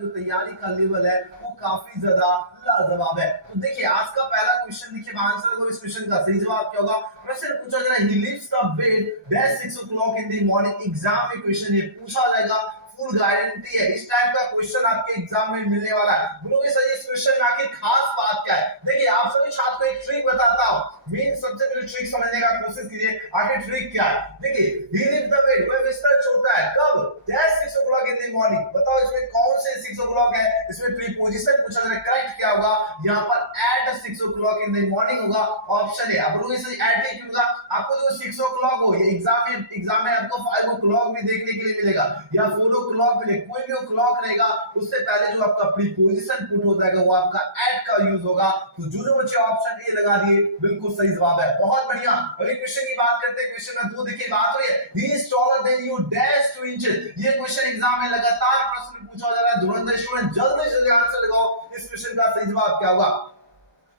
आपका जो तैयारी का लेवल है वो काफी ज्यादा लाजवाब है। तो देखिए आज का पहला क्वेश्चन, देखिए आंसर को इस क्वेश्चन का सही जवाब क्या होगा। प्रश्न पूछा जा रहा है, he lifts the weight that 6 o'clock in the morning. Exam में क्वेश्चन ये पूछा जाएगा, फुल गारंटी है इस टाइप का क्वेश्चन आपके एग्जाम में मिलने वाला है। बोलोगे सर इस क्वेश्चन में आखिर खास बात क्या है। देखिए आप सभी छात्र को एक ट्रिक बताता हूं, मेन सबसे पहले ट्रिक समझने का कोशिश कीजिए, आखिर ट्रिक क्या है। देखिए ही लिफ्ट द वेट, वह बिस्तर छोड़ता है कब, that 6 o'clock in the morning. बताओ इसमें कौन से 6 o'clock है, इसमें प्रीपोजिशन पूछा जा रहा है, करेक्ट क्या होगा, यहां पर at 6 o'clock in the morning होगा, ऑप्शन है। आप बोलोगे सर एट ही क्यों होगा, आपको जो 6 o'clock हो, ये एग्जाम में आपको 5 o'clock भी देखने के लिए मिलेगा या 4 o'clock मिले, कोई भी o'clock रहेगा उससे पहले जो आपका प्रीपोजिशन पुट हो जाएगा वो आपका एट का यूज होगा। तो जो बच्चे ऑप्शन ए लगा दिए बिल्कुल सही जवाब है, बहुत बढ़िया। अगले क्वेश्चन की बात करते हैं, क्वेश्चन में 2 देखिए बात हो रही है, he is taller than you dash 2 inches. ये क्वेश्चन एग्जाम में लगातार प्रश्न पूछा जा रहा है, धुरंधर स्टूडेंट जल्दी से जल्दी आंसर लगाओ, इस क्वेश्चन का सही जवाब क्या होगा।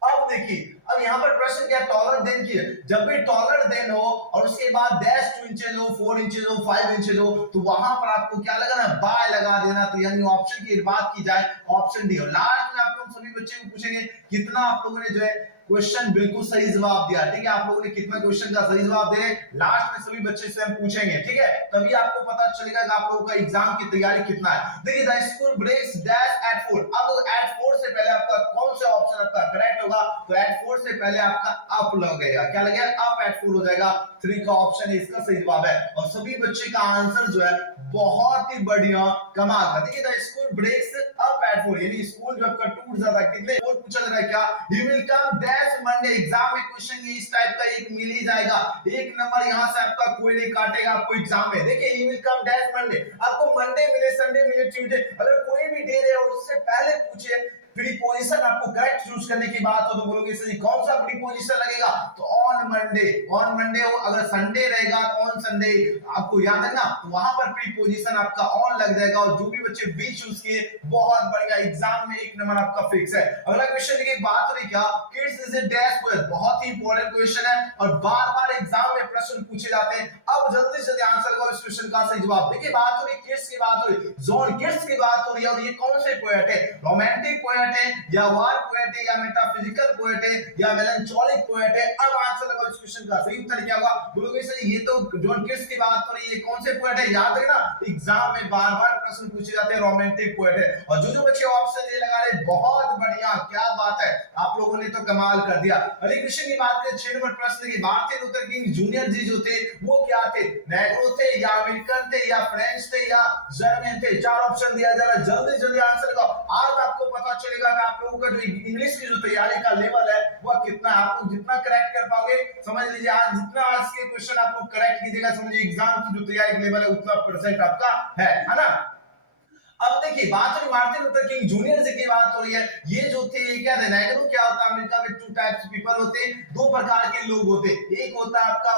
अब देखिए अब यहाँ पर प्रश्न क्या, टॉलर देन की है। जब भी टॉलर देन हो और उसके बाद डैश 2 इंचेस हो, 4 इंचेस हो, 5 इंचेस हो, तो वहां पर आपको क्या लगाना है, बाय लगा देना। तो यानी ऑप्शन की बात की जाए ऑप्शन डी। और लास्ट में आपको हम सभी बच्चे को पूछेंगे कितना आप लोगों ने जो है क्वेश्चन बिल्कुल सही जवाब दिया, ठीक है। आप लोगों ने कितना क्वेश्चन का सही जवाब दे, लास्ट में सभी बच्चे से हम पूछेंगे, ठीक है। तभी आपको पता चलेगा कि आप लोगों का एग्जाम की तैयारी कितना है। देखिए the school breaks dash at 4। अब एट 4 से पहले आपका कौन सा ऑप्शन आपका करेक्ट होगा, तो एट 4 से पहले आपका अप लगेगा, क्या लगेगा, अप एट 4 हो जाएगा। 3 का ऑप्शन है इसका सही जवाब है। और सभी बच्चे का आंसर जो है बहुत ही बढ़िया कमाल का। देखिए the school breaks up at 4, यानी स्कूल जो आपका टूट जाता है कितने, और पूछा जा रहा है क्या, he will come dash Monday. Exam में क्वेश्चन ये इस टाइप का एक मिल ही जाएगा, एक नंबर यहां से आपका कोई नहीं काटेगा आपको एग्जाम में। देखिए he will come dash Monday, आपको मंडे मिले, संडे मिले, ट्यूसडे, अगर कोई भी डे रहे और उससे पहले पूछे प्रीपोजिशन आपको करेक्ट चूज करने की बात हो तो बोलोगे सही कौन सा प्रीपोजिशन लगेगा, तो ऑन मंडे। ऑन मंडे हो, अगर संडे रहेगा ऑन संडे, आपको याद है ना, तो वहां पर प्रीपोजिशन आपका ऑन लग जाएगा। और जो भी बच्चे बी चूज किए बहुत बढ़िया, एग्जाम में एक नंबर आपका फिक्स है। अगला क्वेश्चन की बात हो रही क्या, kids is a dash word, बहुत ही इंपॉर्टेंट क्वेश्चन है और बार-बार एग्जाम में प्रश्न पूछे जाते हैं। अब जल्दी से आंसर करो इस क्वेश्चन का सही जवाब। देखिए बात हो रही किड्स की, बात हो रही जोन किड्स की बात हो रही है, और ये कौन से पोएट है, रोमांटिक पोएट है या वार पोएट है या मेटाफिजिकल पोएट है या मेलंचोलिक पोएट है। अब आंसर लगाओ इस क्वेश्चन का सही उत्तर क्या होगा। बोलोगे सर ये तो जॉन किड्स की बात हो रही है, कौन से पोएट है, याद है ना, एग्जाम में बार-बार प्रश्न पूछे जाते हैं, रोमांटिक पोएट है। और जो बच्चे ऑप्शन ए लगा रहे बहुत बढ़िया, क्या बात है, आप लोगों ने तो कमाल कर दिया। अगले क्वेश्चन की बात करें 6 नंबर प्रश्न की, भारतीय लूथर किंग जूनियर जी जो थे वो क्या थे, नेग्रो थे या अमेरिकन थे या फ्रेंच थे या जर्मन थे। 4 ऑप्शन दिया जा रहा है, जल्दी जल्दी आंसर लगाओ। आज आपको पता चलेगा कि आप लोगों का जो इंग्लिश की जो तैयारी का लेवल है वह कितना है। आप लोग जितना करेक्ट कर पाओगे समझ लीजिए, आज जितना आज के क्वेश्चन आप लोग करेक्ट कीजिएगा, समझिए एग्जाम की जो तैयारी लेवल है उतना परसेंट आपका है ना। अब देखिए बात हो रही मार्टिन लूथर किंग जूनियर जी की बात हो रही है, ये जो थे क्या थे, नेग्रो क्या होता है, अमेरिका में 2 टाइप्स पीपल होते हैं, 2 प्रकार के लोग होते हैं, एक होता है आपका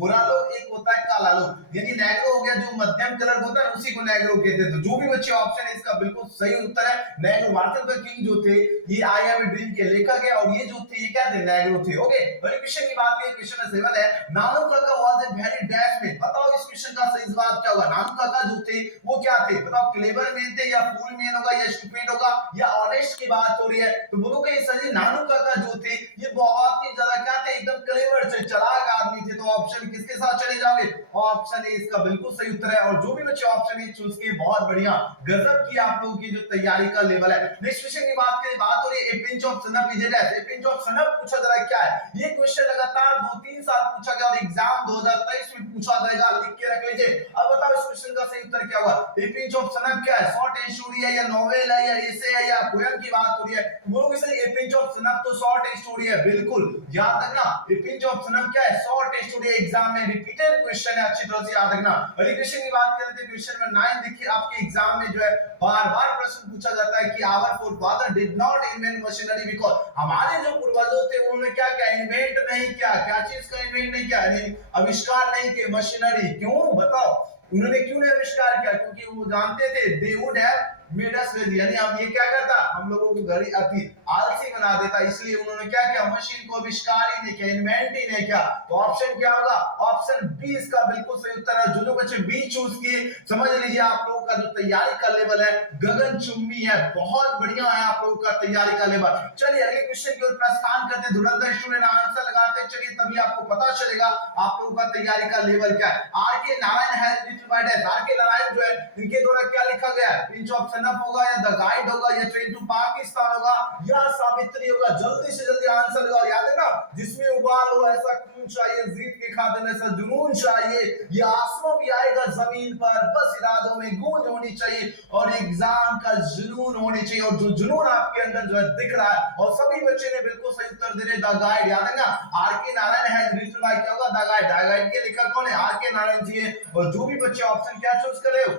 गोरा लोग, एक होता है काला लोग। यानी नेग्रो हो गया जो मध्यम कलर होता है उसी को नेग्रो कहते हैं। तो जो भी बच्चे ऑप्शन है इसका बिल्कुल सही उत्तर है नेग्रो। मार्टिन लूथर किंग जो थे ये आई हैव अ ड्रीम के लेखक है और ये जो थे ये क्या थे, नेग्रो थे। ओके अगले क्वेश्चन की बात करें, क्वेश्चन में 7 है, नानू काका was a very dash man. बताओ इस क्वेश्चन का सही जवाब क्या होगा। नानू काका जो थे वो क्या थे, बताओ, क्लेवर मैन थे या फूल मैन होगा या स्टूपिड होगा या ऑनेस्ट की बात हो रही है। तो बोलोगे सर नानू काका जो थे ये बहुत ही ज्यादा क्या थे, एकदम क्लेवर थे, चालाक आदमी थे। तो ऑप्शन किसके साथ चले जाओगे, ऑप्शन ए इसका बिल्कुल सही उत्तर है। और जो भी बच्चे ऑप्शन ए चूज किए बहुत बढ़िया, गजब की आप लोगों की जो तैयारी का लेवल है। नेक्स्ट क्वेश्चन की बात करें, बात हो रही है ए pinch of snuff is it. A pinch of snuff पूछा जा रहा है क्या है, ये क्वेश्चन लगातार 2-3 साल पूछा गया और एग्जाम 2023 में पूछा जाएगा, लिख के रख लीजिए। अब बताओ इस क्वेश्चन का सही उत्तर क्या होगा। ए पिंच ऑफ सनप क्या है, शॉर्ट स्टोरी है या नॉवेल है या एसे है या पोएम की बात हो रही है। बोलोगे sir A pinch of snuff तो शॉर्ट स्टोरी है, बिल्कुल याद रखना। ए पिंच ऑफ सनप क्या है, शॉर्ट स्टोरी। एग्जाम में रिपीटेड क्वेश्चन है, अच्छी तरह से याद रखना। अगले क्वेश्चन की बात करें तो क्वेश्चन नंबर 9 देखिए आपके एग्जाम में जो है बार-बार प्रश्न पूछा जाता है कि our forefather did not invent machinery because, हमारे जो पूर्वजों थे उन्होंने क्या क्या इन्वेंट नहीं किया, क्या चीज का इन्वेंट नहीं किया, यानी आविष्कार नहीं किया मशीनरी। क्यों बताओ, उन्होंने क्यों नहीं आविष्कार किया, क्योंकि वो जानते थे they would have made us lazy, यानी अब ये क्या करता, हम लोगों को घड़ी अति आलसी बना देता, इसलिए उन्होंने क्या किया, मशीन को आविष्कार ही नहीं किया, इन्वेंट ही नहीं किया। तो ऑप्शन क्या होगा, ऑप्शन बी इसका बिल्कुल सही उत्तर है। जो जो बच्चे बी चूज किए, समझ लीजिए आप लोगों का जो तैयारी का लेवल है गगनचुंबी है, बहुत बढ़िया है आप लोगों का तैयारी का लेवल। चलिए अगले क्वेश्चन की ओर प्रस्थान करते हैं। धुरंधर स्टूडेंट आंसर लगाते हैं, चलिए तभी आपको पता चलेगा आप लोगों का तैयारी का लेवल क्या है। R K Narayan has written by dash, R K Narayan जो है इनके द्वारा क्या लिखा गया है, पिंच ऑफ सनफ होगा या द गाइड होगा या ट्रेन टू पाकिस्तान होगा या सावित्री होगा। जल्दी से जल्दी आंसर लगाओ। याद है ना, जिसमें उबाल हो ऐसा खून चाहिए, जीत के खातिर ऐसा जुनून चाहिए, ये आसमां भी आएगा जमीन पर, बस इरादों में गूंज होनी चाहिए और एग्जाम का जुनून होनी चाहिए। और जो जुनून आपके अंदर जो है दिख रहा है, और सभी बच्चे ने बिल्कुल सही उत्तर दे रहे, द गाइड। याद है ना, are K Narayan has written bye क्या होगा, द गाइड। द गाइड के लेखक कौन है, आर के नारायण जी है। और जो भी बच्चे ऑप्शन क्या चूज कर रहे हो,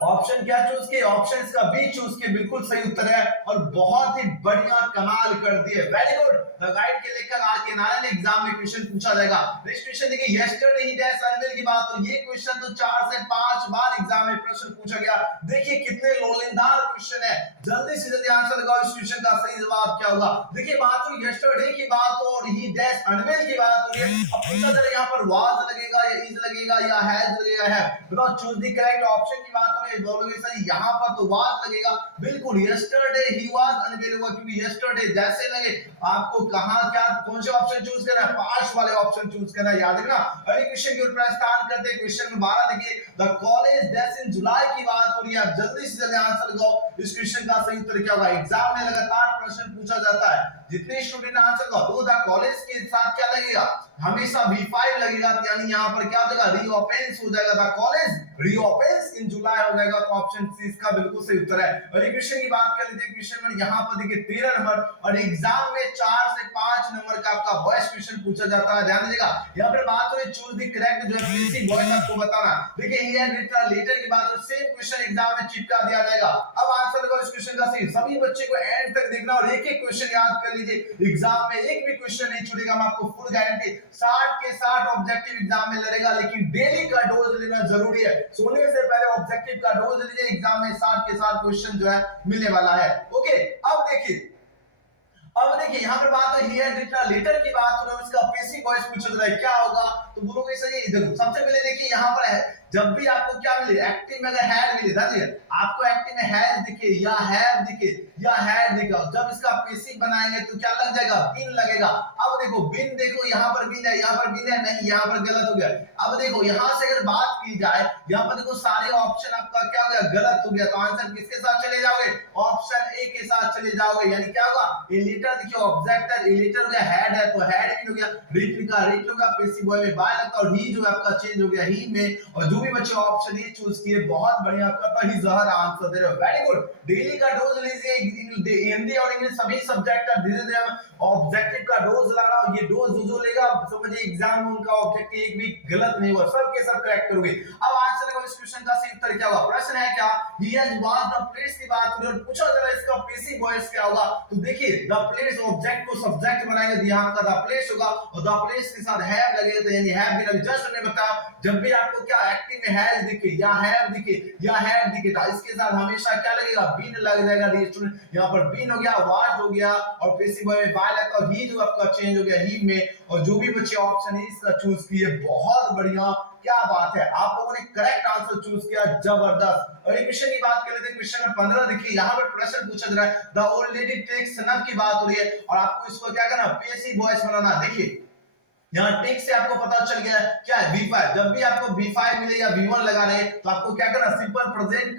ऑप्शन क्या चूज किए, ऑप्शन इसका बी चूज किए, बिल्कुल सही उत्तर है और बहुत ही बढ़िया कमाल कर दिए, वेरी गुड। द गाइड के लेखक आर के नारायण ने एग्जाम में क्वेश्चन पूछा जाएगा। नेक्स्ट क्वेश्चन देखिए, यस्टरडे ही डैश अनविल की बात, और ये क्वेश्चन तो 4 से 5 बार एग्जाम में प्रश्न पूछा गया। देखिए कितने लोलेंदार क्वेश्चन है, जल्दी से जल्दी आंसर लगाओ। इस क्वेश्चन का सही जवाब क्या होगा। देखिए बात हुई यस्टरडे की बात और ही डैश अनविल की बात हो रही है। अब पूछा जा रहा है यहाँ पर वाज लगेगा या इज लगेगा या हैज लगेगा, है बताओ, चूज द करेक्ट ऑप्शन की बात हो रही है। बोलोगे सर यहाँ पर तो वाज लगेगा, बिल्कुल यस्टरडे ही वाज अनवेल होगा, क्योंकि यस्टरडे जैसे लगे आपको कहां क्या कौन से ऑप्शन चूज करना है, पांच वाले ऑप्शन चूज करना है, याद रखना। अगले क्वेश्चन की ओर प्रस्थान करते हैं। क्वेश्चन नंबर 12 देखिए, द कॉलेज डैश इन जुलाई की बात हो रही है। आप जल्दी से जल्दी आंसर लगाओ। इस क्वेश्चन का सही उत्तर क्या होगा। एग्जाम में लगातार प्रश्न पूछा जाता है, जितने स्टूडेंट आंसर लगाओ तो द कॉलेज के साथ क्या लगेगा, हमेशा V5 लगेगा, यानी यहाँ पर क्या हो जाएगा, रीओपेंस हो जाएगा। द कॉलेज रीओपेंस इन जुलाई हो जाएगा, तो ऑप्शन सी इसका बिल्कुल सही उत्तर है। और ये क्वेश्चन की बात कर लेते हैं। क्वेश्चन में यहाँ पर देखिए 13 नंबर, और एग्जाम में 4 से 5 नंबर का आपका वॉइस क्वेश्चन पूछा जाता है, ध्यान दीजिएगा। यहाँ पर बात हो रही चूज द करेक्ट जो है बेसिक वॉइस आपको बताना। देखिए ही एंड रिटन लेटर की बात, और सेम क्वेश्चन एग्जाम में चिपका दिया जाएगा। अब आंसर लगाओ इस क्वेश्चन का सही। सभी बच्चे को एंड तक देखना और एक एक क्वेश्चन याद कर लीजिए। एग्जाम में एक भी क्वेश्चन नहीं छूटेगा, मैं आपको फुल गारंटी। 60 के 60 ऑब्जेक्टिव एग्जाम में लड़ेगा, लेकिन डेली का डोज लेना जरूरी है। सोने से पहले ऑब्जेक्टिव का डोज लीजिए, एग्जाम में 60 के 60 क्वेश्चन जो है मिलने वाला है। ओके, अब देखिए यहाँ पर बात है हियर रिटन लेटर की बात हो रही है, उसका पेसिव वॉइस पूछा जा रहा है, क्या होगा, तो बोलोगे सही। देखो सबसे पहले देखिए यहाँ पर है, जब भी आपको क्या मिले, एक्टिव में अगर हैड मिले, आपको एक्टिव में हैज दिखे या हैव दिखे या हैड दिखा, जब इसका पेसिव बनाएंगे तो क्या लग जाएगा, बिन लगेगा। अब देखो बिन, देखो यहाँ पर बिन है, यहाँ पर बिन है, नहीं यहाँ पर गलत हो गया। अब देखो यहाँ से अगर बात की जाए, यहाँ पर देखो सारे ऑप्शन आपका क्या हो गया, गलत हो गया, तो आंसर किसके साथ चले जाओगे, ऑप्शन ए के साथ चले जाओगे। यानी क्या होगा, ए लेटर देखिए ऑब्जेक्ट है, ए लेटर हो गया, हैड है तो हैड भी हो गया, रिट का रिट हो गया, पेसिव वॉइस में बाय लगता, और ही जो है आपका चेंज हो गया ही में। और जो भी बच्चे ऑप्शन ए चूज किए, बहुत बढ़िया, कतई जहर आंसर दे रहे हो, वेरी गुड। डेली का डोज लीजिए, हिंदी और इंग्लिश सभी सब्जेक्ट का धीरे धीरे ऑब्जेक्टिव का डोज ला रहा हूं। ये डोज जो लेगा समझिए एग्जाम में उनका ऑब्जेक्टिव एक भी गलत नहीं हुआ, सब के सब करेक्ट करोगे। अब आंसर लगाओ इस क्वेश्चन का सही उत्तर क्या होगा। प्रश्न है क्या, he has was the place की बात हो, पूछा जरा इसका पेसिव वॉइस क्या होगा। तो देखिए द प्लेस ऑब्जेक्ट को सब्जेक्ट बनाएंगे, ध्यान का द प्लेस होगा, और द प्लेस के साथ हैव लगेगा, तो यानी हैव भी जस्ट हमने बताया, जब भी आपको क्या एक्टिव में हैज दिखे या हैव दिखे या हैड दिखे, तो इसके साथ हमेशा क्या लगेगा, बीन लग जाएगा। स्टूडेंट यहाँ पर बीन हो गया, वाज हो गया, और पेसिव वॉइस में बाय लगता, और ही जो आपका चेंज हो गया ही में। और जो भी बच्चे ऑप्शन ए इसका चूज किए, बहुत बढ़िया, क्या बात है, आप लोगों ने करेक्ट आंसर चूज किया, जबरदस्त। और क्वेश्चन की बात कर लेते हैं। क्वेश्चन नंबर 15 देखिए, यहाँ पर प्रश्न पूछा जा रहा है, द ओल्ड लेडी टेक्स सनफ की बात हो रही है, और आपको इसको क्या करना, पेसिव वॉइस बनाना। देखिए यहाँ टेक से आपको पता चल गया क्या है, V5। जब भी आपको V5 मिले या V1 लगा रहे हैं, तो आपको क्या करना, सिंपल प्रेजेंट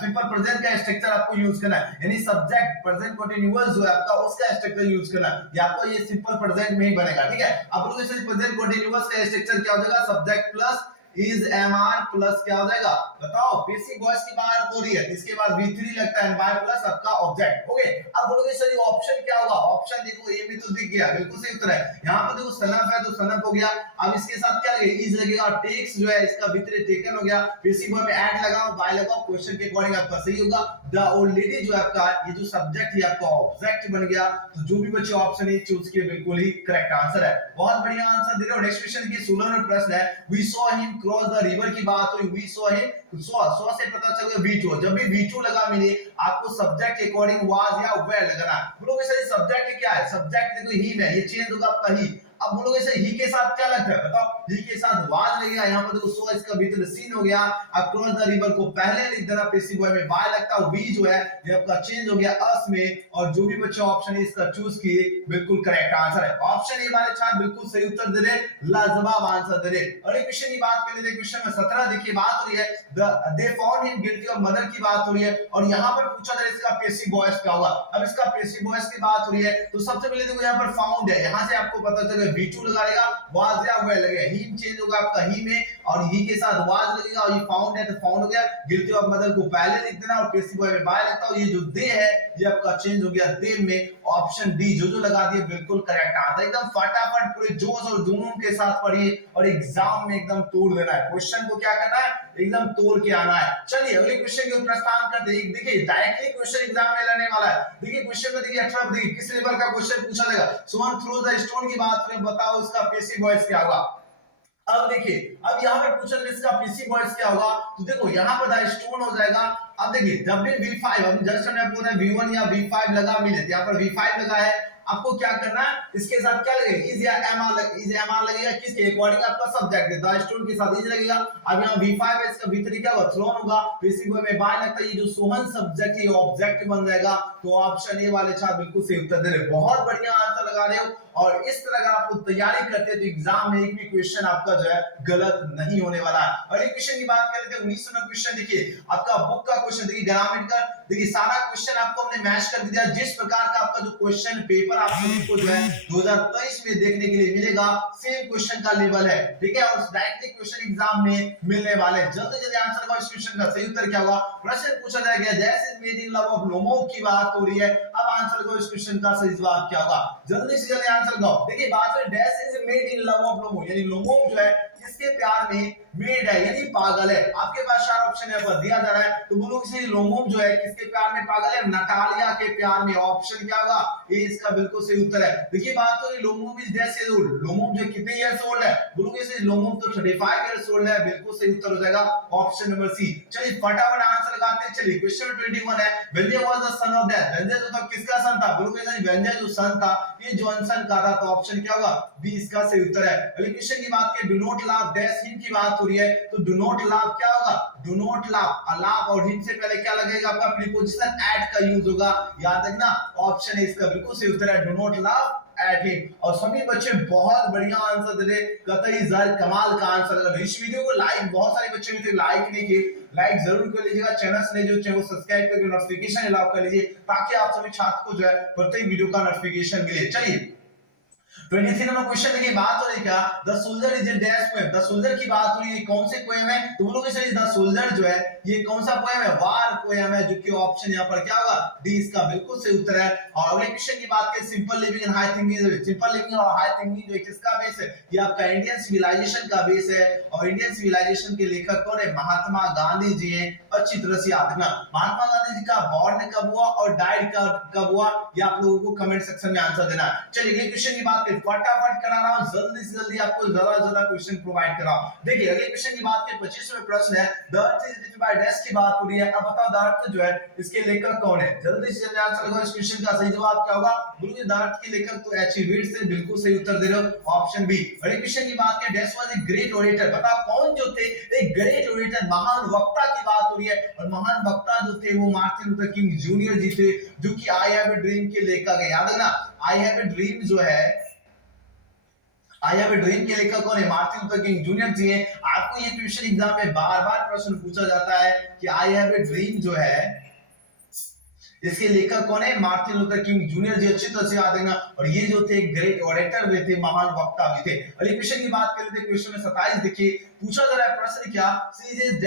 सिंपल प्रेजेंट का स्ट्रक्चर आपको यूज करना है, यानी सब्जेक्ट प्रेजेंट कंटीन्यूअस जो है आपका, उसका स्ट्रक्चर यूज करना है। ये आपको ये सिंपल प्रेजेंट में ही बनेगा, ठीक है। आप लोग इसे प्रेजेंट कंटीन्यूअस का स्ट्रक्चर क्या हो जाएगा, subject plus is MR plus क्या हो जाएगा, बताओ, बेसिक वॉइस की बात हो रही है, इसके बाद V3 लगता है, बाय प्लस आपका ऑब्जेक्ट। ओके, अब बोलोगे सर ये ऑप्शन क्या होगा। ऑप्शन देखो ए भी तो दिख गया, बिल्कुल सही उत्तर है। यहाँ पर देखो सनफ है तो सनफ हो गया, अब इसके साथ क्या लगेगा, इज लगेगा, और टेक्स जो है इसका V3 टेकन हो गया, बेसिक वॉइस में ऐड लगाओ, बाय लगाओ, क्वेश्चन के अकॉर्डिंग आपका सही होगा। द ओल्ड लेडी जो है आपका ये जो सब्जेक्ट है आपका ऑब्जेक्ट बन गया। तो जो भी बच्चे ऑप्शन ए चूज किए बिल्कुल ही करेक्ट आंसर है। बहुत बढ़िया आंसर दे रहे हो। नेक्स्ट क्वेश्चन की 16 नंबर प्रश्न है, we saw him cross the river की बात हुई। वी सॉ हिम, सॉ से पता चल गया V2, जब भी V2 लगा मिले आपको सब्जेक्ट के अकॉर्डिंग वाज या वेयर लगाना। बोलोगे सर सब्जेक्ट क्या है? सब्जेक्ट देखो हिम है, ये चेंज होगा आपका ही। अब बोलोगे सर ही के साथ क्या लगता है? बताओ। ही के साथ वाज लगेगा। यहाँ पर देखो सो इसका भीतर सीन हो गया। अब क्रॉस द रिवर को पहले लिख देना, पैसिव वॉइस में बाय लगता है। वी जो है ये आपका चेंज हो गया अस में। और जो भी बच्चे ऑप्शन है इसका चूज किए बिल्कुल करेक्ट आंसर है। ऑप्शन ए वाले छात्र बिल्कुल सही उत्तर दे रहे, लाजवाब आंसर दे रहे। और एक क्वेश्चन की बात कर लेते हैं। क्वेश्चन में 17 देखिए बात हो रही है they found him guilty of murder की बात हो रही है। और यहाँ पर पूछा जाए इसका पैसिव वॉइस क्या होगा। अब इसका पैसिव वॉइस की बात हो रही है तो सबसे पहले देखो यहाँ पर फाउंड है, यहाँ से आपको पता चलेगा V2 लगा लेगा, वाज या वेयर लगेगा। हिम चेंज होगा आपका ही में और ही के साथ वाज लगेगा। और ये फाउंड है तो फाउंड हो गया। गिल्टी ऑफ मर्डर को पहले लिख देना और पैसिव वॉइस में बाय लगता है। ये जो दे है ये आपका चेंज हो गया दे में। ऑप्शन डी जो लगा दिए बिल्कुल करेक्ट आंसर। एकदम फटाफट पूरे जोश और जुनून के साथ पढ़िए और एग्जाम में एकदम तोड़ देना है। क्वेश्चन को क्या करना है? एकदम तोड़ के आना है। चलिए अगले क्वेश्चन की ओर प्रस्थान करते हैं। देखिए डायरेक्टली क्वेश्चन एग्जाम में लेने वाला है। देखिए क्वेश्चन में देखिए 18 देखिए किस लेवल का क्वेश्चन पूछा जाएगा। सोन थ्रो द स्टोन की बात करें, बताओ इसका पैसिव वॉइस क्या होगा। अब देखिए अब यहाँ पे पूछा इसका पैसिव वॉइस क्या होगा। तो देखो यहाँ पर द स्टोन हो जाएगा। अब देखिए जब भी V5 अब जस्ट हमने आपको बताया V1 या V5 लगा मिले, यहाँ पर V5 लगा है। आपको क्या करना है? इसके साथ क्या लगेगा? इज या एमआर लगेगा। किसके अकॉर्डिंग? आपका सब्जेक्ट है द स्टोन के साथ इज लगेगा। अब यहाँ V5 है, इसका V3 क्या होगा? थ्रोन होगा। पैसिव वॉइस में बाय लगता है। ये जो सोहन सब्जेक्ट है ऑब्जेक्ट बन जाएगा। तो ऑप्शन ए वाले छात्र बिल्कुल सही उत्तर दे रहे। बहुत बढ़िया आंसर लगा रहे हो। और इस तरह अगर आप तैयारी करते हैं तो एग्जाम में एक भी क्वेश्चन आपका जो है गलत नहीं होने वाला है। और एक क्वेश्चन की बात कर लेते हैं 19 नंबर क्वेश्चन। देखिए आपका बुक का क्वेश्चन देखिए ग्रामीण का देखिए सारा क्वेश्चन आपको हमने मैच कर दिया। जिस प्रकार का आपका जो क्वेश्चन पेपर आप सभी को जो है 2023 में देखने के लिए मिलेगा सेम क्वेश्चन का लेवल है, ठीक है। और डायरेक्टली क्वेश्चन एग्जाम में मिलने वाले हैं। जल्दी जल्दी आंसर करो। इस क्वेश्चन का सही उत्तर क्या होगा? प्रश्न पूछा जाएगा जैसे made in love of Lomov की बात हो रही है। अब आंसर करो इस क्वेश्चन का सही जवाब क्या होगा। जल्दी से जल्दी आंसर दो। देखिए बात है dash is made in love of लोमो, यानी लोमो जो है किसके प्यार में मेड है यानी पागल है। आपके पास चार ऑप्शन है पर दिया जा रहा है तो बोलो कि लोमो जो है किसके प्यार में पागल है? नटालिया के प्यार में। ऑप्शन क्या होगा? ये इसका बिल्कुल सही उत्तर है। देखिए बात तो लोमो इज डैश इज ओल्ड, लोमो जो कितने इयर्स ओल्ड है? बोलोगे से लोमो तो 35 इयर्स ओल्ड है। बिल्कुल सही उत्तर हो जाएगा ऑप्शन नंबर सी। चलिए फटाफट आंसर लगाते हैं। चलिए क्वेश्चन 21 है वेंजे was the son of death. वेंजे जो था किसका सन था? बोलोगे सर वेंजे जो सन था ये जॉनसन का था। तो ऑप्शन क्या होगा? बी इसका सही उत्तर है। अगले क्वेश्चन की बात करें do not laugh dash him की बात हो रही है तो डू नॉट लाफ क्या होगा? डू नॉट लाफ, लाफ और हिम से पहले क्या लगेगा? आपका प्रीपोजिशन एट का यूज होगा। याद रखना ऑप्शन है इसका बिल्कुल सही उत्तर है do not laugh at him. और सभी बच्चे बहुत बढ़िया आंसर दे रहे, कतई जर कमाल का आंसर लगा। इस वीडियो को लाइक बहुत सारे बच्चे ने लाइक नहीं किए, लाइक जरूर कर लीजिएगा। चैनल से जो चैनल सब्सक्राइब करके नोटिफिकेशन अलाउ कर लीजिए ताकि आप सभी छात्र को जो है प्रत्येक वीडियो का नोटिफिकेशन मिले। चलिए 23 नंबर क्वेश्चन देखिए बात हो रही है क्या the soldier is a dash poem. The soldier की बात हो रही है कौन से पोएम है? तो बोलोगे सर द सोल्जर जो है ये कौन सा पोएम है? वार पोएम है। जो कि ऑप्शन यहां पर क्या होगा? डी इसका बिल्कुल सही उत्तर है। और अगले क्वेश्चन की बात करें simple living and high thinking. Simple living और हाई थिंकिंग जो किसका बेस है? ये आपका इंडियन सिविलाइजेशन का बेस है। और इंडियन सिविलाइजेशन के लेखक कौन है? महात्मा गांधी जी हैं। अच्छी तरह से याद रखना महात्मा गांधी जी का बॉर्न कब हुआ और डाइड कब हुआ ये आप लोगों को कमेंट सेक्शन में आंसर देना है। चलिए अगले क्वेश्चन की बात करें फटाफट करा रहा हूं जल्दी से जल्दी आपको ज्यादा क्वेश्चन प्रोवाइड कर रहा हूं। देखिए अगले क्वेश्चन की बात करें 25वें प्रश्न है the earth is written by dash की बात हो रही है। अब बताओ द अर्थ जो है इसके लेखक कौन है? जल्दी से जल्दी आंसर लगाओ। इस क्वेश्चन का सही जवाब क्या होगा? बोलिए द अर्थ के लेखक तो एच.ई. वीड्स से बिल्कुल सही उत्तर दे रहे हो ऑप्शन बी। अगले क्वेश्चन की बात करें dash was a great orator. बताओ कौन जो थे? एक ग्रेट ओरेटर महान वक्ता की बात हो रही है। और महान वक्ता जो थे वो मार्टिन लूथर किंग जूनियर जी थे जो कि आई हैव ए ड्रीम के लेखक है। याद रखना आई हैव ए ड्रीम जो है आई हैव ए ड्रीम के लेखक कौन है? मार्टिन लूथर किंग जूनियर जी हैं। आपको ये क्वेश्चन एग्जाम में बार-बार प्रश्न पूछा जाता है कि आई हैव ए ड्रीम जो है इसके लेखक कौन है? मार्टिन लूथर किंग जूनियर जी। अच्छी तरह से याद रखना। और ये जो थे ग्रेट ऑरेटर भी थे, महान वक्ता भी थे। अगले क्वेश्चन की बात कर लेते हैं। क्वेश्चन में 27 देखिए पूछा जा रहा है प्रश्न क्या, सी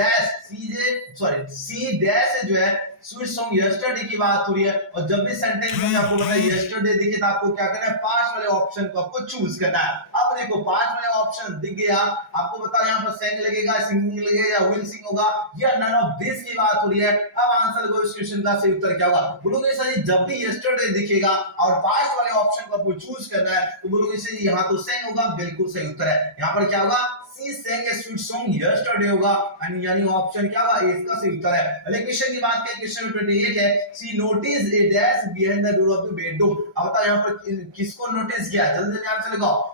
डैश जो है स्वीट सॉन्ग यस्टरडे की बात हो रही है, और जब भी सेंटेंस में आपको पता है यस्टरडे दिखे तो आपको क्या करना है, पांच वाले ऑप्शन को आपको चूज करना है। अब देखो पांच वाले ऑप्शन दिख गया, आपको बताओ यहाँ पर सेंग लगेगा, सिंगिंग लगेगा या विल सिंग होगा या नन ऑफ दिस की बात हो रही है। अब आंसर को इस क्वेश्चन का सही उत्तर क्या होगा, बोलोगे सर जब भी यस्टरडे दिखेगा और पांच वाले ऑप्शन को आपको चूज करना है तो बोलोगे सर यहाँ तो सेंग होगा, बिल्कुल सही उत्तर है। यहाँ पर क्या होगा, सी sang a sweet song yesterday होगा, यानी ऑप्शन क्या होगा, इसका सही उत्तर है। अगले क्वेश्चन की बात करें, क्वेश्चन 28 है, see notice a dash behind the door of the bedroom. अब बताओ यहाँ पर किसको नोटिस किया, जल्दी जल्दी आंसर लगाओ,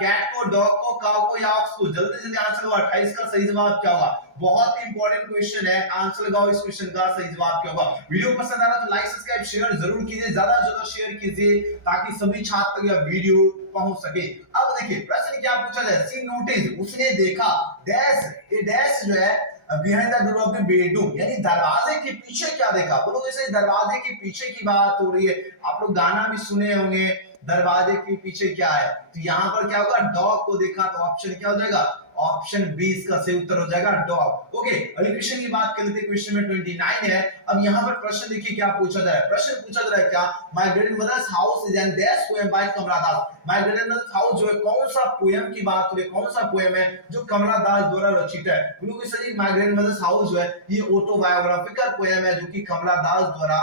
कैट को, डॉग को, काऊ को या ऑक्स को, जल्दी जल्दी आंसर लगाओ। 28 का सही जवाब क्या होगा, बहुत ही इंपॉर्टेंट क्वेश्चन है, आंसर लगाओ इस क्वेश्चन का सही जवाब क्या होगा। वीडियो पसंद आ रहा तो लाइक सब्सक्राइब शेयर जरूर कीजिए, ज्यादा से ज्यादा शेयर कीजिए ताकि सभी छात्र तक यह वीडियो पहुंच सके। अब देखिए प्रश्न क्या पूछा जाए, सी नोटिस उसने देखा, डैश ये डैश जो है behind the door of the bedroom, यानी दरवाजे के पीछे क्या देखा, बोलो इसे दरवाजे के पीछे की बात हो रही है। आप लोग गाना भी सुने होंगे, दरवाजे के पीछे क्या है, तो यहाँ पर क्या होगा, डॉग को देखा, तो ऑप्शन क्या हो जाएगा, ऑप्शन बी इसका सही उत्तर हो जाएगा, डॉग। ओके, अगले क्वेश्चन की बात कर लेते हैं, क्वेश्चन में 29 है। अब यहाँ पर प्रश्न देखिए क्या पूछा जा रहा है, प्रश्न पूछा जा रहा है क्या, my grandmother's house is an dash poem by Kamala Das. My grandmother's house जो है कौन सा पोएम की बात हो रही है, कौन सा पोएम है जो कमला दास द्वारा रचित है। बिल्कुल सही, माय ग्रैंडमदर्स हाउस जो है ये ऑटोबायोग्राफिकल पोएम है जो कि कमला दास द्वारा,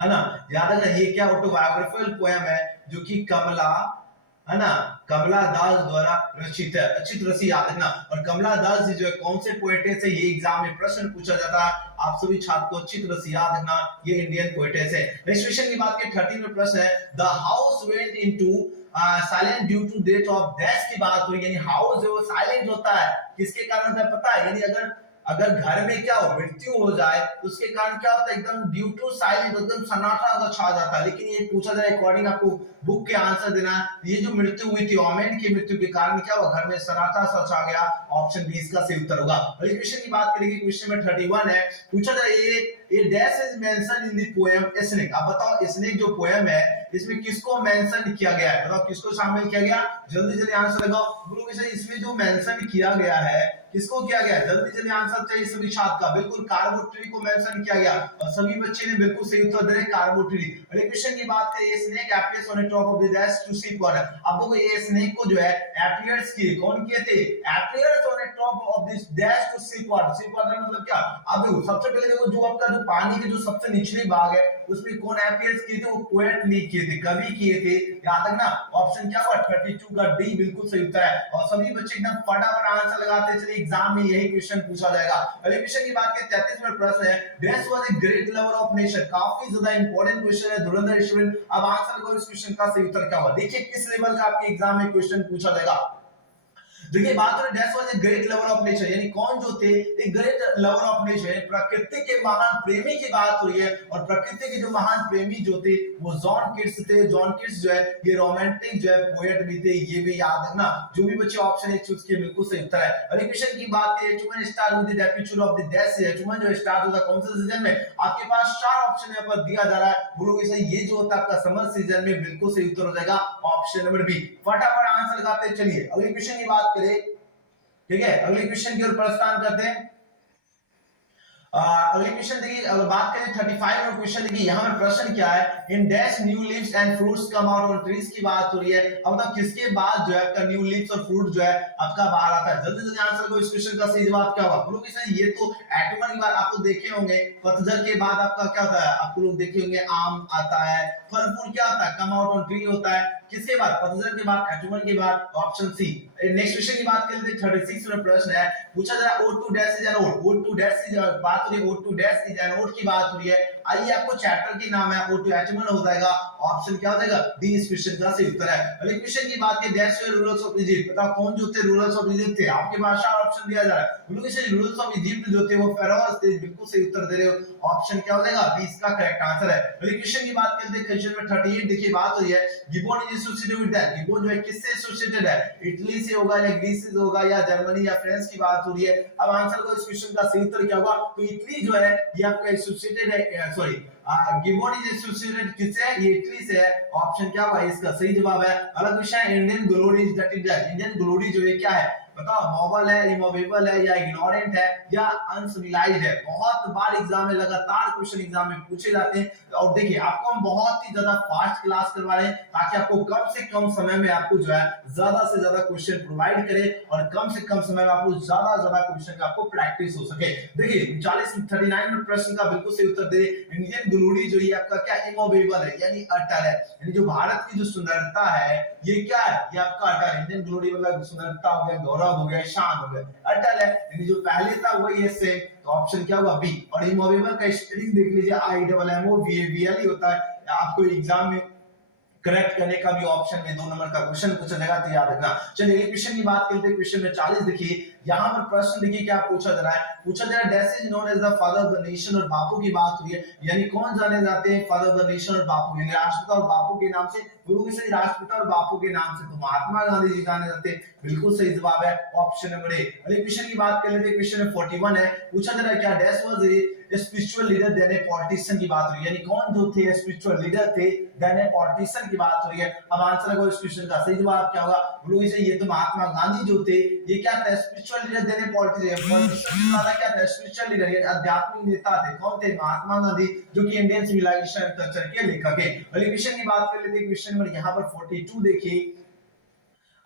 है ना, याद है ना, ये क्या ऑटोबायोग्राफिकल पोएम है जो कि कमला, है ना, कमला दास द्वारा रचित है, अच्छी तरह से याद रखना। और कमला दास जी जो है कौन से पोएटेस है, ये एग्जाम में प्रश्न पूछा जाता है, आप सभी छात्र को अच्छी तरह से याद रखना, ये इंडियन पोएटेस है। नेक्स्ट क्वेश्चन की बात करें, 13 में प्रश्न है, the house went into silent due to death of dash की बात हुई, यानी हाउस जो साइलेंट होता है किसके कारण होता है पता है, यानी अगर अगर घर में क्या हो, मृत्यु हो जाए तो उसके कारण क्या होता है, एकदम ड्यू टू साइलेंट, एकदम सन्नाटा सा छा जाता है। लेकिन ये पूछा जाए अकॉर्डिंग आपको बुक के आंसर देना, ये जो मृत्यु हुई थी ओमेन की मृत्यु के कारण क्या हुआ, घर में सन्नाटा सा छा गया, ऑप्शन बी इसका सही उत्तर होगा। अगले क्वेश्चन की बात करेंगे, क्वेश्चन में 31 है, पूछा जाए ये dash is mention in the poem snake. अब बताओ स्नेक जो पोएम है इसमें किसको मेंशन किया गया है, बताओ किसको शामिल किया गया, जल्दी जल्दी आंसर लगाओ। बोलो सर इसमें जो मेंशन किया गया है किसको किया गया, जल्दी जल्दी आंसर चाहिए सभी छात्र का, बिल्कुल कार्बोट्री को मेंशन किया गया और सभी बच्चे ने बिल्कुल सही उत्तर दे कार्बोट्री। अगले क्वेश्चन की बात करें, ये snake appears on the top of the dash to see water. अब देखो ये स्नेक को जो है अपीयर्स किए, कौन किए थे, appears on the top of this dash to see water. See water मतलब क्या, अब देखो सबसे पहले देखो जो आपका जो पानी के जो सबसे निचले भाग है उसमें कौन अपीयर्स किए थे, वो पोएट नहीं किए थे, कवि किए थे, याद रखना। ऑप्शन क्या हुआ 32 का डी बिल्कुल सही उत्तर है और सभी बच्चे एकदम फटाफट आंसर लगाते चलिए, एग्जाम में यही क्वेश्चन पूछा जाएगा। अगले क्वेश्चन की बात करें, 33 में प्रश्न है, dash was a great lover of nature. काफी ज्यादा इंपॉर्टेंट क्वेश्चन है धुरंधर स्टूडेंट। अब आंसर को इस क्वेश्चन का सही उत्तर क्या होगा, देखिए किस लेवल का आपके एग्जाम में क्वेश्चन पूछा जाएगा। देखिए बात करें dash was a great lover of nature, यानी कौन जो थे एक ग्रेट लवर ऑफ नेचर, प्रकृति के महान प्रेमी की बात हुई है और प्रकृति के जो महान प्रेमी जो थे वो जॉन किट्स थे। जॉन किट्स जो है ये रोमांटिक जो है पोएट भी थे, ये भी याद रखना। जो भी बच्चे ऑप्शन ए चूज किए बिल्कुल सही उत्तर है। अगले क्वेश्चन की बात करें, चुमन star with the departure of the dash है, चुमन जो स्टार होता कौन से सीजन में, आपके पास चार ऑप्शन यहां पर दिया जा रहा है, बोलोगे सही ये जो होता है आपका समर सीजन में, बिल्कुल सही उत्तर हो जाएगा ऑप्शन नंबर बी। फटाफट आंसर लगाते चलिए। अगले क्वेश्चन की बात करें, ठीक है, अगले क्वेश्चन की ओर प्रस्थान करते हैं। अगले क्वेश्चन देखिए, अगर बात करें 35 में क्वेश्चन देखिए, यहाँ पर प्रश्न क्या है, in dash new leaves and fruits come out on trees की बात हो रही है। अब मतलब किसके बाद जो है आपका न्यू लीव्स और फ्रूट जो है आपका बाहर आता है, जल्दी जल्दी आंसर को, इस क्वेश्चन का सही जवाब क्या होगा, बोलो कि ये तो एटमर की बात आप लोग देखे होंगे, पतझड़ के बाद आपका क्या होता है, आप लोग देखे होंगे आम आता है, फल फूल क्या होता है, कम आउट ऑन ट्री होता है, किसके बाद, पतझड़ के बाद, एटमर के बाद, ऑप्शन सी। नेक्स्ट क्वेश्चन की बात करते हैं, 36 में प्रश्न है, पूछा जा रहा है O2 dash is an ode, O2 dash is बात हो रही है, O2 dash is an odd की बात हो रही है। आइए आपको चैप्टर की नाम है O2 एटमर हो जाएगा, ऑप्शन क्या हो जाएगा डी इस क्वेश्चन का सही उत्तर है। अगले क्वेश्चन की बात करें, dash way rulers of Egypt, बताओ कौन जो थे रूलर्स ऑफ इजिप्ट थे, आपके पास चार ऑप्शन दिया जा रहा है, उनमें से रूलर्स ऑफ इजिप्ट जो थे वो फेरोज थे, बिल्कुल सही उत्तर दे रहे हो, ऑप्शन क्या हो जाएगा बी इसका करेक्ट आंसर है। अगले क्वेश्चन की बात करते हैं, क्वेश्चन में 38 देखिए बात हो रही है, gibbon is associated with that, gibbon जो है किससे एसोसिएटेड है, इटली से होगा या ग्रीस से होगा या जर्मनी या फ्रांस की बात हो रही है। अब आंसर को इस क्वेश्चन का सही उत्तर क्या होगा, तो इटली जो है ये आपका एसोसिएटेड है, सॉरी गिबोन इज एसोसिएटेड किससे है, ये इटली से है, ऑप्शन क्या होगा इसका सही जवाब है। अगला क्वेश्चन है, Indian glory is that, Indian glory जो है क्या है, बताओ मोबल है, इमोवेबल है या इग्नोरेंट है या अनसिविलाइज्ड है। बहुत बार एग्जाम में लगातार क्वेश्चन एग्जाम में पूछे जाते हैं। और देखिए आपको हम बहुत ही ज्यादा फास्ट क्लास करवा रहे हैं ताकि आपको कम से कम समय में आपको जो है ज्यादा से ज्यादा क्वेश्चन प्रोवाइड करें और कम से कम समय में आपको ज्यादा ज्यादा क्वेश्चन का आपको प्रैक्टिस हो सके। देखिए 39 नंबर प्रश्न का बिल्कुल सही उत्तर दे। इंडियन ग्लोरी जो ये आपका क्या इमोवेबल है यानी अटल है, यानी जो भारत की जो सुंदरता है ये क्या है, ये आपका अटल है। इंडियन ग्लोरी मतलब सुंदरता हो गया, गौरव हो गया, शान हो गया, अटल है यानी जो पहले था वही है सेम। तो ऑप्शन क्या होगा बी। और इमोवेबल का स्पेलिंग देख लीजिए IMMOVABL ही होता है। आपको एग्जाम में करेक्ट करने का भी ऑप्शन में 2 नंबर का क्वेश्चन पूछा जाएगा, तो याद रखना। चलिए अगले क्वेश्चन की बात करते हैं। क्वेश्चन में 40 देखिए यहाँ पर प्रश्न देखिए क्या पूछा जा रहा है। पूछा जा रहा है that is known as the father of the nation. और बापू की बात हुई है, यानी कौन जाने जाते हैं फादर ऑफ द नेशन और बापू, यानी राष्ट्रपिता और बापू के नाम से। गुरु के सही राष्ट्रपिता और बापू के नाम से तो महात्मा गांधी जी जाने जाते हैं। बिल्कुल सही जवाब है ऑप्शन नंबर ए। अगले क्वेश्चन की बात कर लेते हैं। क्वेश्चन 41 है। पूछा जा रहा है क्या dash was a spiritual leader than a politician की बात हुई है, यानी कौन जो थे स्पिरिचुअल लीडर थे देन ए पॉलिटिशियन की बात हो रही है। अब आंसर है इस क्वेश्चन का सही जवाब क्या होगा। बोलो इसे ये तो महात्मा गांधी जो थे ये क्या था spiritual leader than a politician वाला क्या था स्पिरिचुअल लीडर, ये आध्यात्मिक नेता थे। कौन थे महात्मा गांधी जो कि इंडियन सिविलाइजेशन कल्चर के लेखक हैं। अगले क्वेश्चन की बात कर लेते हैं। क्वेश्चन नंबर यहाँ पर 42 देखिए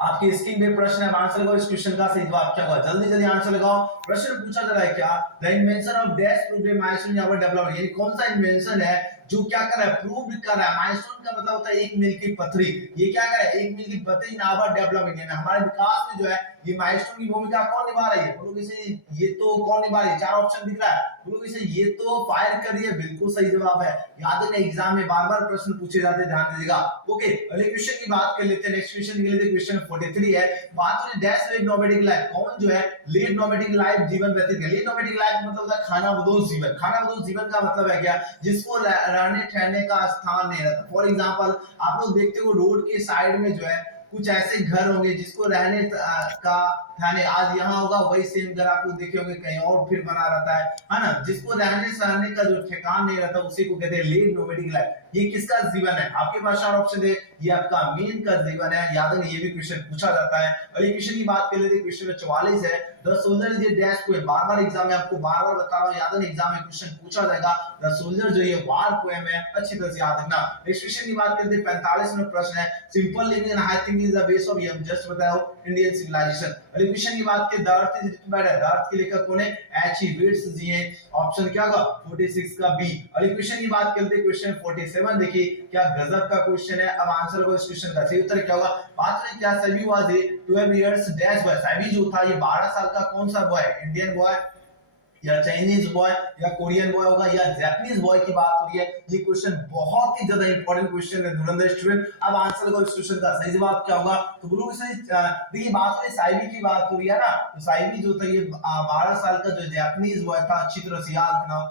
आपकी स्क्रीन पे प्रश्न है। आंसर लगाओ इस क्वेश्चन का सही जवाब क्या होगा, जल्दी जल्दी आंसर लगाओ। प्रश्न पूछा जा रहा है क्या the invention of dash proved a milestone in our development, यानी कौन सा इन्वेंशन है जो क्या कर रहा है प्रूव कर रहा है। माइलस्टोन का मतलब होता है 1 मील की पथरी। ये क्या कर रहा है 1 मील की पथरी इन आवर डेवलपमेंट, यानी हमारे विकास में जो है ये माइलस्टोन की भूमिका कौन निभा रही है। बोलो इसे ये तो कौन निभा रही है, 4 ऑप्शन दिख रहा है। बोलो इसे ये तो फायर कर रही है, बिल्कुल सही जवाब है। याद रखना एग्जाम में बार-बार प्रश्न पूछे जाते हैं, ध्यान दीजिएगा। ओके अगले क्वेश्चन की बात कर लेते हैं। नेक्स्ट क्वेश्चन के लिए क्वेश्चन 43 है। बात हो रही डैश लेड नोमैडिक लाइफ, कौन जो है लेड नोमैडिक लाइफ जीवन व्यतीत करे। लेड नोमैडिक लाइफ मतलब होता है खानाबदोश जीवन। खानाबदोश जीवन का मतलब है क्या जिसको रहने ठहरने का स्थान नहीं रहता। फॉर एग्जांपल आप लोग देखते हो रोड के साइड में जो है कुछ ऐसे घर होंगे जिसको रहने का ठहरने आज यहाँ होगा वही सेम घर आप लोग देखे होंगे कहीं और फिर बना रहता है ना। जिसको रहने सहने का जो ठिकाना नहीं रहता उसी को कहते हैं लेड नोमैडिक लाइफ। ये किसका जीवन है, आपके पास चार ऑप्शन है, ये आपका मेन का जीवन है। याद है ये भी क्वेश्चन पूछा जाता है। और ये क्वेश्चन की बात कर लेते हैं। क्वेश्चन 44 है the soldier is a dash poem. बार-बार एग्जाम में आपको बार-बार बता रहा हूं, याद है एग्जाम में क्वेश्चन पूछा जाएगा। द सोल्जर जो ये वार पोएम है, अच्छी तरह से याद रखना। नेक्स्ट क्वेश्चन की बात करते हैं। 45 नंबर प्रश्न है simple living and high thinking is the base of यम जस्ट बताओ इंडियन सिविलाइजेशन। अगले क्वेश्चन की बात करें the earth is written by the earth के लेखक कौन है, एच ई वेट्स जी हैं। ऑप्शन क्या होगा 46 का बी। अगले क्वेश्चन की बात करते हैं। क्वेश्चन 47 देखिए क्या गजब का क्वेश्चन है। अब आंसर को इस क्वेश्चन का सही उत्तर क्या होगा। बात करें क्या सभी was a 12 years dash boy, सभी जो था ये 12 साल का कौन सा बॉय, इंडियन बॉय या चाइनीज बॉय या कोरियन बॉय होगा या जापानीज बॉय की बात हो रही है। ये क्वेश्चन बहुत ही ज्यादा इंपॉर्टेंट क्वेश्चन है धुरंधर स्टूडेंट। अब आंसर को इस क्वेश्चन का सही जवाब क्या होगा। तो बोलो इसे देखिए बात हो रही साइबी की बात हो रही है ना, तो साइबी जो था ये 12 साल का जो जापानीज बॉय था, अच्छी तरह से याद रखना।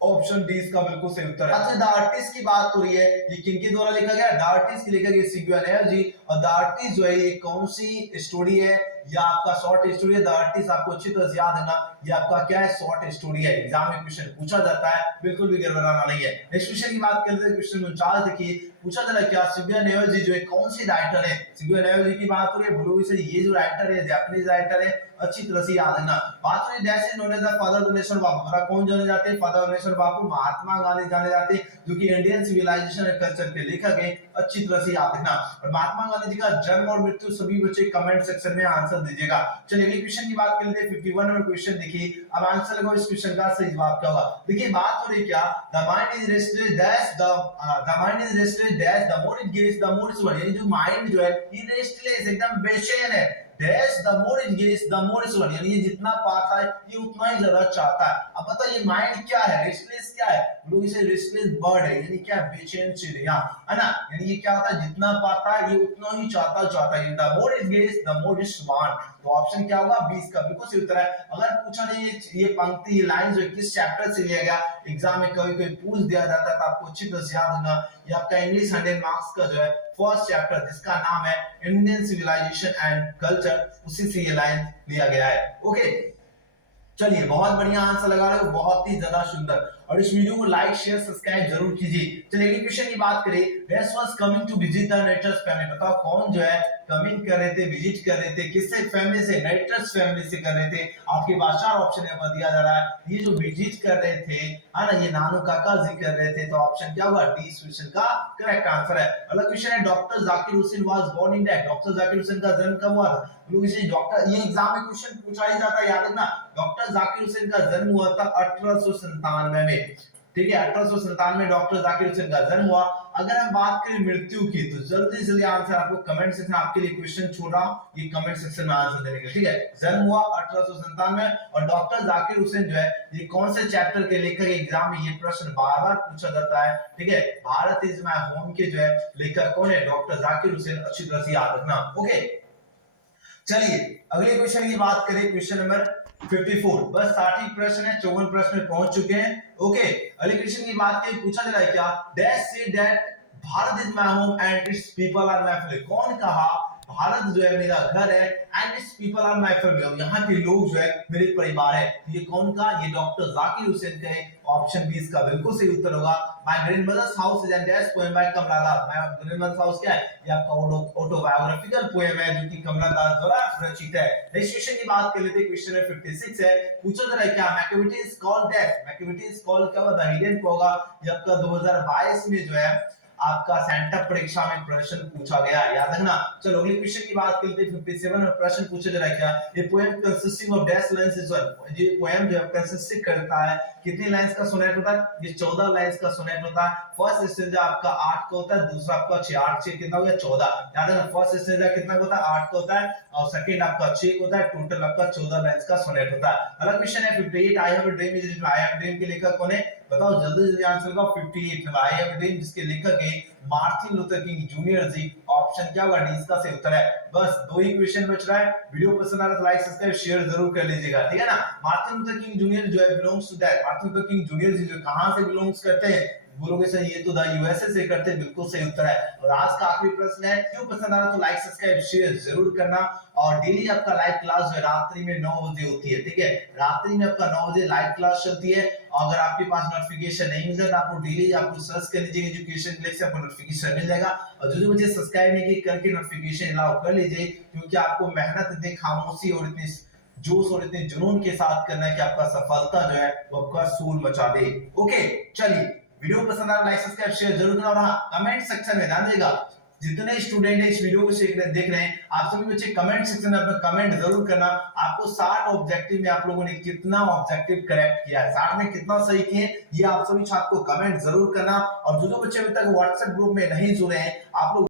ऑप्शन डी इसका बिल्कुल सही उत्तर है। अच्छा द आर्टिस्ट की बात हो रही है, ये किनके द्वारा लिखा गया, द आर्टिस्ट की लिखा गया सिग्युआ नेयर जी। और द आर्टिस्ट जो है ये कौन सी स्टोरी है, या आपका शॉर्ट स्टोरी है। द आर्टिस्ट आपको अच्छी तरह से याद रखना, ये आपका क्या है शॉर्ट स्टोरी है। एग्जाम में क्वेश्चन पूछा जाता है, बिल्कुल भी गड़बड़ाना नहीं है। नेक्स्ट क्वेश्चन की बात करते हैं। क्वेश्चन 49 देखिए पूछा जा रहा है क्या सिग्युआ नेयर जी जो है कौन सी राइटर है। सिग्युआ नेयर जी की बात हो रही है, बोलो इसे ये जो राइटर है जापानीज राइटर है, अच्छी तरह से याद रखना। बात हो रही dash is known as the father of nation Bapu, हमारा कौन जाने जाते हैं father of nation Bapu, Mahatma Gandhi जाने जाते हैं जो कि इंडियन सिविलाइजेशन एंड कल्चर के लेखक हैं, अच्छी तरह से याद रखना। और महात्मा गांधी जी का जन्म और मृत्यु सभी बच्चे कमेंट सेक्शन में आंसर दीजिएगा। चलिए अगले क्वेश्चन की बात कर लेते हैं। 51 नंबर क्वेश्चन देखिए, अब आंसर लगाओ इस क्वेश्चन का सही जवाब क्या होगा। देखिए बात हो रही क्या the mind is restless dash the mind is restless dash the more it gets the more it's want, यानी जो माइंड जो है ये रेस्टलेस एकदम बेचैन है। Dash the more it gets the more it's want, यानी ये जितना पाता है ये उतना ही ज्यादा चाहता है। अब बताइए ये माइंड क्या है, रेस्टलेस क्या है, लोग इसे रेस्टलेस बर्ड है, यानी क्या बेचैन चिड़िया है ना। यानी ये क्या होता है जितना पाता है ये उतना ही चाहता है। The more it gets the more it's want, तो ऑप्शन क्या होगा 20 का बिल्कुल सही उत्तर है। अगर पूछा नहीं ये पंक्ति ये लाइन जो किस चैप्टर से लिया गया, एग्जाम में कभी कभी पूछ दिया जाता है तो आपको अच्छी तरह से याद रखना। ये आपका इंग्लिश 100 मार्क्स का जो है फर्स्ट चैप्टर जिसका नाम है इंडियन सिविलाइजेशन एंड कल्चर, उसी से ये लाइन लिया गया है। ओके चलिए बहुत बढ़िया आंसर लगा रहे हो, बहुत ही ज्यादा सुंदर। और इस वीडियो को लाइक शेयर सब्सक्राइब जरूर कीजिए। चलिए अगले क्वेश्चन की बात करें, west was coming to visit the nitrous family. बताओ कौन जो है कमिंग कर रहे थे, विजिट कर रहे थे, किससे फैमिली से, नाइट्रस फैमिली से कर रहे थे। आपके पास चार ऑप्शन यहाँ पर दिया जा रहा है। ये जो विजिट कर रहे थे है ना, ये नानू काका जी कर रहे थे, तो ऑप्शन क्या होगा, डी इस क्वेश्चन का करेक्ट आंसर है। अगला क्वेश्चन है, doctor Zakir Hussain was born in that. Doctor Zakir Hussain का जन्म कब हुआ था? लोग इसे डॉक्टर, ये एग्जाम में क्वेश्चन पूछा ही जाता है, याद रखना। डॉक्टर जाकिर हुसैन का जन्म हुआ था 1897 में, ठीक है। 1897 में डॉक्टर जाकिर हुसैन का जन्म हुआ। अगर हम बात करें मृत्यु की, तो जल्दी जल्दी आंसर आपको कमेंट सेक्शन, आपके लिए क्वेश्चन छोड़ रहा हूं, ये कमेंट सेक्शन में आंसर देने का, ठीक है। जन्म हुआ 1897 में। और डॉक्टर जाकिर हुसैन जो है, ये कौन से चैप्टर के लेखक, एग्जाम में ये प्रश्न बार बार पूछा जाता है, ठीक है। भारत इज माय होम के जो है लेखक कौन है, डॉक्टर जाकिर हुसैन, अच्छी तरह से याद रखना, ओके। चलिए अगले क्वेश्चन की बात करें, क्वेश्चन नंबर 54। बस 60 प्रश्न है, 54 प्रश्न में पहुंच चुके हैं, ओके। अगले क्वेश्चन की बात करें, पूछा जा रहा है क्या, dash say that Bharat is my home and its people are my family. कौन कहा भारत जो है मेरा घर है and its people are my family, और यहाँ के लोग जो है मेरे परिवार है। ये कौन का, ये डॉक्टर जाकिर हुसैन का है। ऑप्शन बी इसका बिल्कुल सही उत्तर होगा। My grandmother's house is an dash poem by Kamala Das. My grandmother's house क्या है, ये आपका ऑटोबायोग्राफिकल पोएम है जो कि कमला दास द्वारा रचित है। नेक्स्ट क्वेश्चन की बात कर लेते हैं, क्वेश्चन है 56 है। पूछा जा रहा है क्या, मैक्विटी इज कॉल्ड डैश। मैक्विटी इज कॉल्ड क्या होगा, द हिडन होगा। ये आपका 2022 में जो है आपका सेंटअप परीक्षा में प्रश्न पूछा गया, याद रखना। चलो अगले क्वेश्चन की बात करते हैं, 57 में प्रश्न पूछा जा रहा है क्या, ये poem consisting of dash lines is one. ये पोएम जो है कंसिस्ट करता है कितनी लाइंस का सोनेट होता है, ये 14 लाइंस का सोनेट होता है। फर्स्ट स्टेंजा आपका 8 का होता है, दूसरा आपका 6, 8 6 कितना हो गया 14, याद रखना। फर्स्ट स्टेंजा कितना होता है, 8 का होता है, और सेकंड आपका 6 होता है, टोटल आपका 14 लाइंस का सोनेट होता है। अगला क्वेश्चन है 58, I have a dream is, I have a dream के लेखक कौन है, बताओ जल्दी जल्दी आंसर का। 58 आई हैव अ ड्रीम जिसके लेखक है मार्टिन लूथर किंग जूनियर जी। ऑप्शन क्या होगा, डी इसका सही उत्तर है। बस दो ही क्वेश्चन बच रहा है। वीडियो पसंद आ रहा है तो लाइक सब्सक्राइब शेयर जरूर कर लीजिएगा, ठीक है ना। मार्टिन लूथर किंग जूनियर जो है belongs to that, Martin Luther King Junior ji जो कहां से बिलोंग्स करते हैं, बोलोगे सर ये तो द यूएसए से करते हैं, बिल्कुल सही उत्तर है। और आज का आखिरी प्रश्न है, वीडियो पसंद आ रहा तो लाइक सब्सक्राइब शेयर जरूर करना। और डेली आपका लाइव क्लास जो है रात्रि में 9 बजे होती है, ठीक है। रात्रि में आपका 9 बजे लाइव क्लास चलती है। अगर आपके पास नोटिफिकेशन नहीं मिलता तो आपको डेली आपको सर्च कर लीजिए एजुकेशन ग्लिक्स से, आपको नोटिफिकेशन मिल जाएगा। और जो मुझे सब्सक्राइब नहीं किए करके नोटिफिकेशन अलाउ कर लीजिए, क्योंकि आपको मेहनत इतनी खामोशी और इतनी जोश और इतने जुनून के साथ करना है कि आपका सफलता जो है वो आपका सूल मचा दे, ओके। चलिए वीडियो पसंद आया लाइक सब्सक्राइब शेयर जरूर करना। और हाँ, कमेंट सेक्शन में ध्यान देगा, जितने स्टूडेंट है इस वीडियो को देख रहे हैं, आप सभी बच्चे कमेंट सेक्शन में अपना कमेंट जरूर करना। आपको 60 ऑब्जेक्टिव में आप लोगों ने कितना ऑब्जेक्टिव करेक्ट किया है, 60 में कितना सही किए, ये आप सभी छात्र को कमेंट जरूर करना। और जो बच्चे अभी तक व्हाट्सएप ग्रुप में नहीं जुड़े हैं, आप लोग